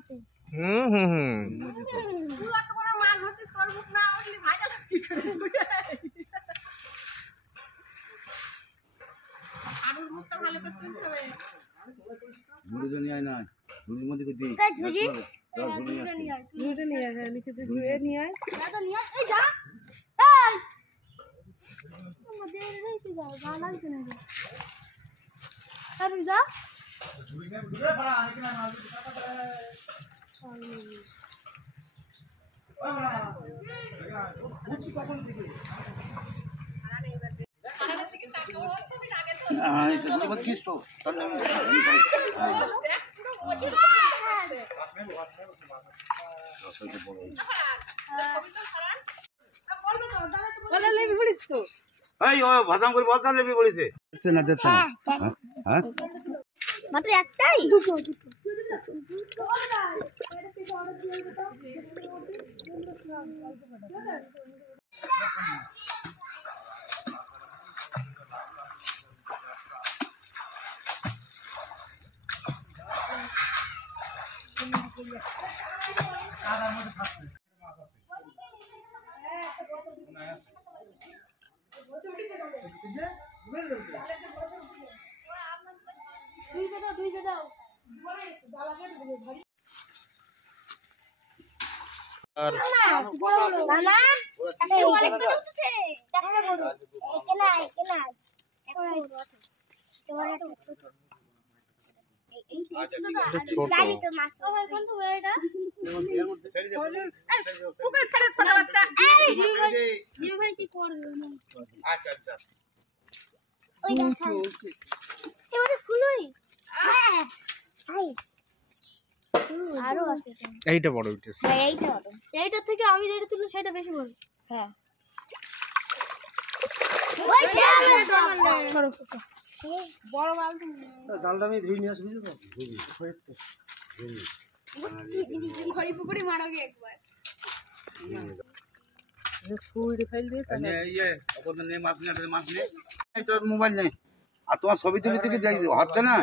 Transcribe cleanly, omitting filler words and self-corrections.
আছে হুম হুম হুম তুই এত বড় মাছ হচ্ছিস তোর মুখ না ওঠলি ভাইটা কি করে আলুর মুখটা ভালো করে তুলতে হবে মুড়ি তো নিয়ে আয় না মুড়ির মধ্যে তো দিই তাই ঝুজি ঝুড়িটা নিয়ে আয় ঝুড়িটা নিয়ে আয়, হ্যাঁ, নিচে ঝুড়ি নিয়ে আয়। দাদা নিয়ে এই যা এই আমাদের এই তুই যা ভালো লাগছে না আরে যা হ্যাঁ এটা বলছিস তো তাহলে বলে লেবু পড়িস তো এই ও ভাষণ করে বলতে লেবি বলেছে না দেখতে না হ্যাঁ মাত্র একটাই দুটো দুই দাও আর নানা এই অনেক বড় হচ্ছে দেখা বড় কেনা জানি তো মাছ ভাই কোন তো এটা পুকুরে ছেড়ে ছোট বাচ্চা এই জিউ ভাই কি করবে আচ্ছা আচ্ছা ওই দেখা এবারে ফুলই হ্যাঁ আই আরো আছে এইটা বড় উঠেছে হ্যাঁ এইটা থেকে আমি যেটা তুললাম সেটা বেশি বড় হ্যাঁ ওই বড় বালতি জালটা আমি ধুই নিয়ে আসবি তো ঘড়ি পুকুরি মারোগে একবার সুইড়ে ফেল দিয়ে ইয়ে ওপর নে মাছ নিয়ে মাছ নে এই তো মোবাইল নেই আর তোমার ছবি তুলে দিকে হচ্ছে না